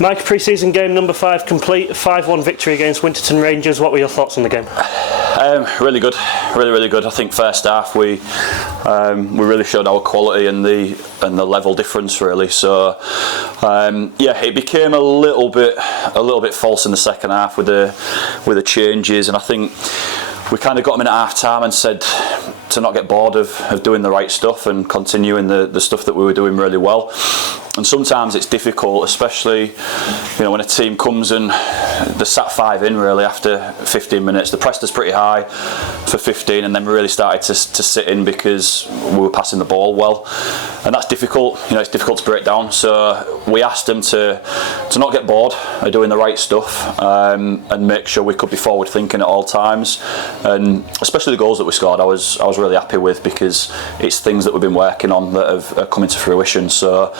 Mike, pre-season game number 5 complete, 5-1 victory against Winterton Rangers. What were your thoughts on the game? Really good, really good. I think first half we really showed our quality and the level difference really. So it became a little bit false in the second half with the changes, and I think we kind of got them in at half time and said to not get bored of doing the right stuff and continuing the stuff that we were doing really well. And sometimes it's difficult, especially when a team comes and they sat 5 in really after 15 minutes. They pressed us pretty high for 15 and then we really started to sit in because we were passing the ball well, and that's difficult. It's difficult to break down. So we asked them to not get bored of doing the right stuff and make sure we could be forward thinking at all times. And especially the goals that we scored, I was really happy with, because it's things that we've been working on that have come into fruition. So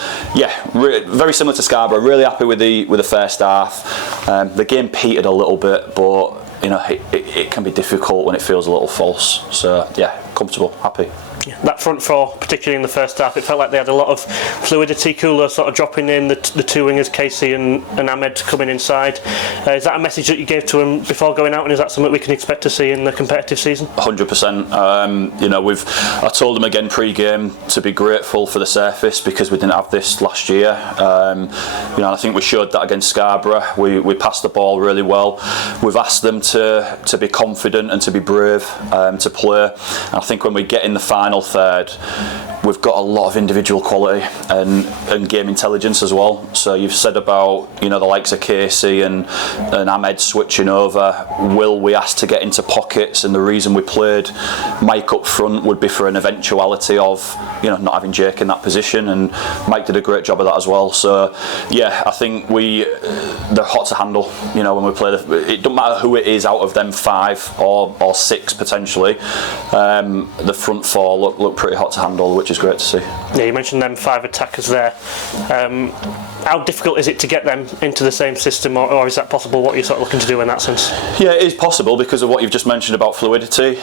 very similar to Scarborough. Really happy with the first half. The game petered a little bit, but it can be difficult when it feels a little false. So comfortable, happy. That front four, particularly in the first half, it felt like they had a lot of fluidity. Cooler sort of dropping in, the two wingers, Casey and Ahmed, coming inside. Is that a message that you gave to him before going out, and is that something we can expect to see in the competitive season? 100%. I told them again pre-game to be grateful for the surface, because we didn't have this last year. I think we showed that against Scarborough. We passed the ball really well. We've asked them to be confident and to be brave, to play. And I think when we get in the final third, we've got a lot of individual quality and game intelligence as well. So you've said about the likes of Casey and Ahmed switching over. Will we ask to get into pockets, and the reason we played Mike up front would be for an eventuality of not having Jake in that position, and Mike did a great job of that as well. So I think they're hot to handle. When we play, it doesn't matter who it is out of them 5 or 6 potentially. The front 4 look pretty hot to handle, which is great to see. Yeah, you mentioned them 5 attackers there. How difficult is it to get them into the same system, or is that possible? What are you sort of looking to do in that sense? Yeah, it is possible because of what you've just mentioned about fluidity.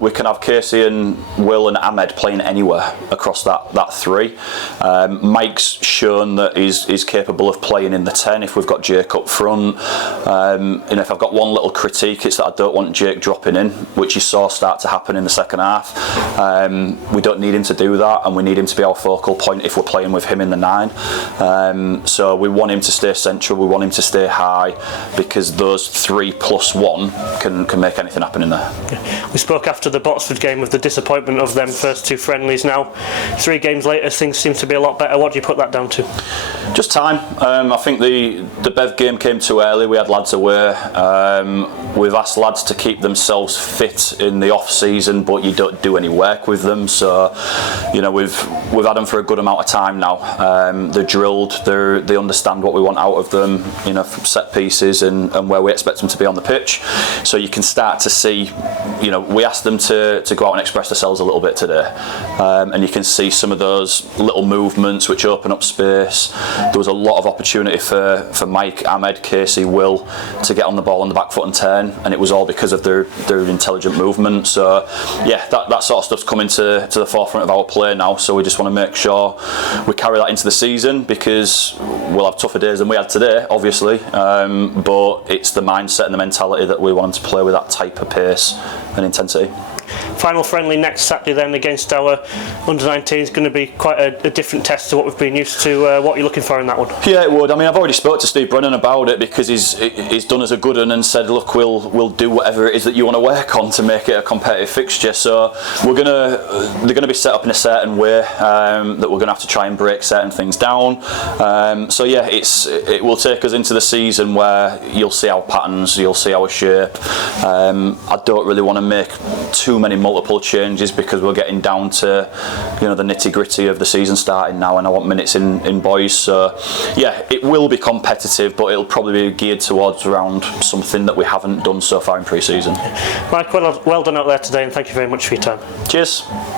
We can have Casey and Will and Ahmed playing anywhere across that 3. Mike's shown that he's capable of playing in the 10 if we've got Jake up front. If I've got one little critique, it's that I don't want Jake dropping in, which you saw start to happen in the second half. We don't need him to do that, and we need him to be our focal point if we're playing with him in the 9. So we want him to stay central, we want him to stay high, because those 3 plus 1 can make anything happen in there. We spoke after the Botsford game of the disappointment of them first 2 friendlies. Now 3 games later, things seem to be a lot better. What do you put that down to? Just time. I think the Bev game came too early. We had lads away. We've asked lads to keep themselves fit in the off season, but you don't do any work with them. So we've had them for a good amount of time now. They're drilled. They understand what we want out of them. From set pieces and where we expect them to be on the pitch. So you can start to see. We asked them to go out and express themselves a little bit today, and you can see some of those little movements which open up space. There was a lot of opportunity for Mike, Ahmed, Casey, Will to get on the ball on the back foot and turn, and it was all because of their intelligent movement. So that sort of stuff's coming to the forefront of our play now. So we just want to make sure we carry that into the season, because we'll have tougher days than we had today, obviously, but it's the mindset and the mentality that we want them to play with, that type of pace and intensity. Final friendly next Saturday then against our under-19 is going to be quite a different test to what we've been used to. What are you looking for in that one? Yeah, it would. I've already spoke to Steve Brennan about it, because he's done us a good one and said, look, we'll do whatever it is that you want to work on to make it a competitive fixture. So they're going to be set up in a certain way that we're going to have to try and break certain things down. It will take us into the season where you'll see our patterns, you'll see our shape. I don't really want to make too many multiple changes, because we're getting down to the nitty-gritty of the season starting now, and I want minutes in boys. So it will be competitive, but it'll probably be geared towards around something that we haven't done so far in pre-season. Mike, well done out there today, and thank you very much for your time. Cheers.